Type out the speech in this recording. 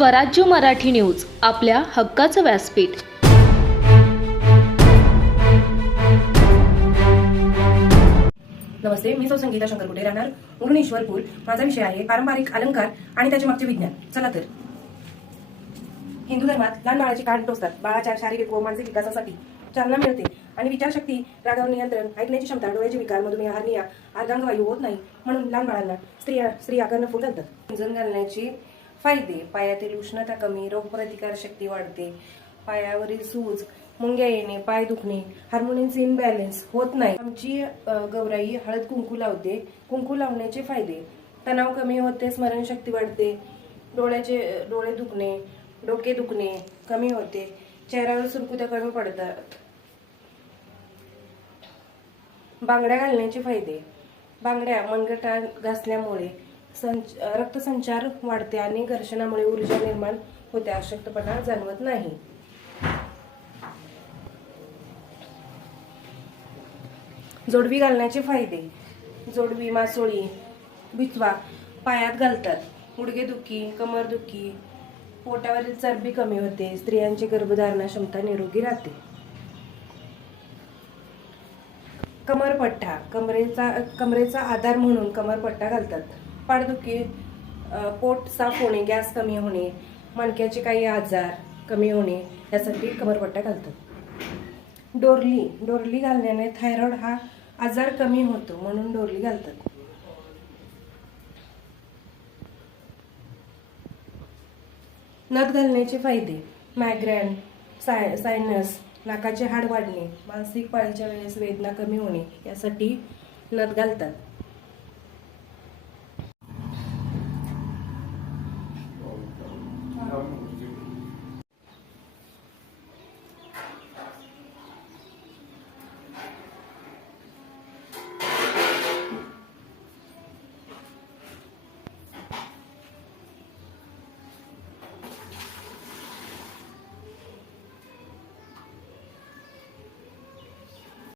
स्वराज्य मराठी न्यूज आपल्या हक्काचं व्यासपीठ. नमस्ते मी सौ संगीता शंकरकुटे राहणार उरणेश्वरपूर माझा विषय आहे पारंपरिक अलंकार आणि त्याचे मागचे विज्ञान. चला तर. हिंदू धर्मात लहान बाळाची काठ टोचतात. बाळाच्या शारीरिक व मानसिक विकासासाठी चालना मिळते. आणि विचारशक्ती रागावर नियंत्रण ऐकण्याची क्षमता डोळ्याचे विकार मधुमेह हार्निया अर्धांगवायू होत नाही म्हणून लहान बाळांना स्त्रिया स्त्रिया कर्ण फुल घालतात. घालण्याची फायदे. पायातील उष्णता कमी रोगप्रतिकार शक्ती वाढते. पायावरील सूज मुंग्या येणे पाय दुखणे हार्मोनियमचे इम्बॅलेन्स होत नाही. आमची गौराई हळद कुंकू लावते. कुंकू लावण्याचे फायदे. तणाव कमी होते स्मरणशक्ती वाढते. डोळ्याचे डोळे दुखणे डोके दुखणे कमी होते. चेहऱ्यावर सुरकुत्या कमी पडतात. बांगड्या घालण्याचे फायदे. बांगड्या मनगटा घासल्यामुळे संच रक्तसंचार वाढते आणि घर्षणामुळे ऊर्जा निर्माण होते अशक्तपणा जाणवत नाही. जोडवी घालण्याचे फायदे. जोडवी मासोळी बिचवा पायात घालतात. गुडघेदुखी कमरदुखी पोटावरील चरबी कमी होते स्त्रियांची गर्भधारणा क्षमता निरोगी राहते. कमरपट्टा कमरेचा कमरेचा आधार म्हणून कमरपट्टा घालतात. पाठदुखी पोट साफ होणे गॅस कमी होणे मणक्याचे काही आजार कमी होणे यासाठी कमरपट्ट्या घालतात. डोरली डोरली घालण्याने थायरॉइड हा आजार कमी होतो म्हणून डोरली घालतात. नथ घालण्याचे फायदे मायग्रेन साय सायनस नाकाचे हाड वाढणे मानसिक पाळीच्या वेळेस वेदना कमी होणे यासाठी नथ घालतात.